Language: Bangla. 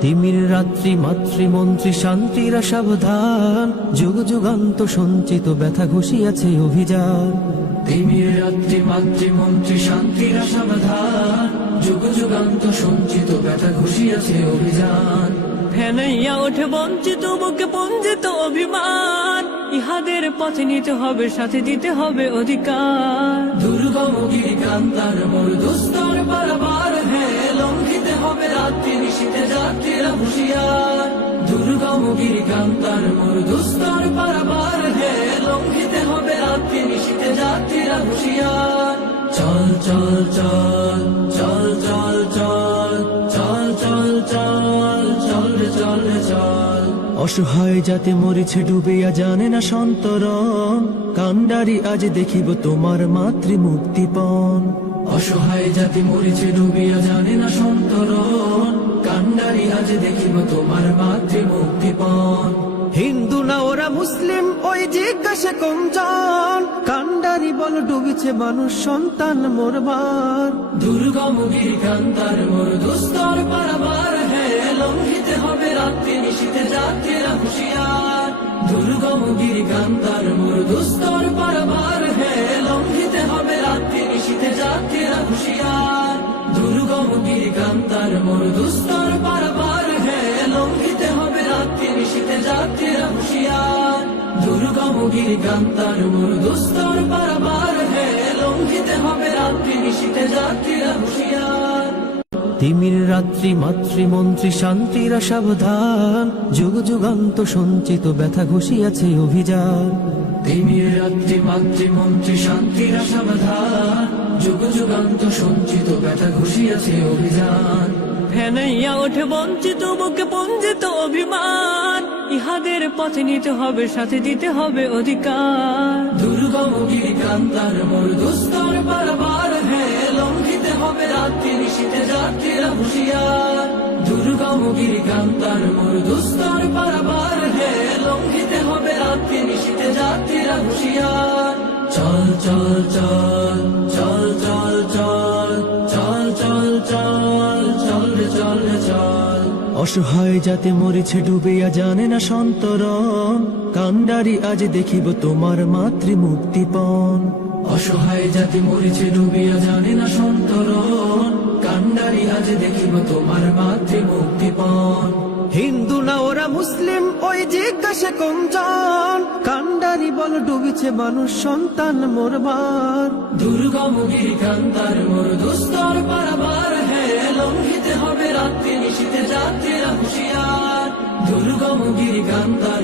তিমির রাত্রি, মাতৃমন্ত্রী, শান্তিরা সাবধান। যুগ যুগান্ত সঞ্চিত ব্যথা ঘুষিয়াছে অভিযান। তিমির রাত্রি, মাতৃমন্ত্রী, শান্তিরা সাবধান। যুগ যুগান্ত সঞ্চিত ব্যথা ঘুষিয়াছে অভিযান। ফেনাইয়া ওঠে বঞ্চিত, বুকে পঞ্জিত অভিমান। ইহাদের পথে নিতে হবে, সাথে দিতে হবে অধিকার। দুর্গম দুস্তর বারবার হে লঙ্ঘিতে হবে রাত্রি নিশীতে যাত্রীরা হুঁশিয়ার দুর্গম গিরিকান্তার মোর দুস্তর বারবার হে লঙ্ঘিতে হবে রাত্রি নিশীতে যাত্রীরা হুঁশিয়ার। চল চল চল চল চল চল চল চল চল চল রে চল রে চল। অসহায় যাতে মরেছে ডুবিয়া জানে না সন্তরণ। কান্ডারি আজ দেখিব তোমার মাতৃ মুক্তিপণ অসহায় জাতি মরিছে ডুবিয়া জানে না সন্তরণ। দেখিব তোমার মাতৃ মুক্তিপণ হিন্দু না ওরা মুসলিম ওই জিজ্ঞাসা কমজন কান্ডারি বল ডুবিছে মানুষ সন্তান মোরবার। দুর্গম গিরিকান্তার মোর দুস্তর পারাবার হে লঙ্ঘিতে হবে রাত্রি নিশীতে যাত্রীরা হুঁশিয়ার। দুর্গম গিরিকান্তার মোর দুস্তর পারাবার হে লঙ্ঘিতে হবে রাত্রি নিশীতে যাত্রীরা হুঁশিয়ার। দুর্গম গিরিকান্তার মোর দুস্তর দুর্গম গিরিকান্তার মোর দুস্তর পারাবার লঙ্ঘিতে হবে রাত্রি নিশীতে যাত্রীরা হুঁশিয়ার। তিমির রাত্রি, মাতৃমন্ত্রী শান্তিরা সাবধান, যুগ যুগান্ত সঞ্চিত ব্যথা ঘুষিয়াছে অভিযান। তিমির রাত্রি, মাতৃমন্ত্রী শান্তিরা সাবধান, যুগ যুগান্ত সঞ্চিত ব্যথা ঘুষিয়াছে অভিযান। ফেনাইয়া ওঠে বঞ্চিত, বুকে পঞ্জিত অভিমান। ইহাদের পথে নিতে হবে, সাথে দিতে হবে অধিকার। দুর্গম গিরিকান্তার মোর দুস্তর বারবার হে লঙ্ঘিতে হবে রাত্রি নিশীতে যাত্রীরা হুঁশিয়ার। দুর্গম গিরিকান্তার মোর দুস্তর বারবার হে লঙ্ঘিতে হবে রাত্রি নিশীতে যাত্রীরা হুঁশিয়ার। চল চল চল চল চল চল। অসহায় যাতে মরেছে ডুবিয়া জানে না সন্তরণ। কান্ডারি আজ দেখিব তোমার মাতৃ মুক্তিপণ অসহায় জাতি মরিছে ডুবিয়া জানে না সন্তরণ। কান্ডারি আজ দেখিব তোমার মাতৃ মুক্তিপণ হিন্দু না ওরা মুসলিম, ওই জিজ্ঞাসা কমজন কান্ডারি বল, ডুবিছে মানুষ সন্তান মোরবার দুর্গম গিরিকান্তার মোর দুস্তর পারাবার হে আলমগীর গান্দা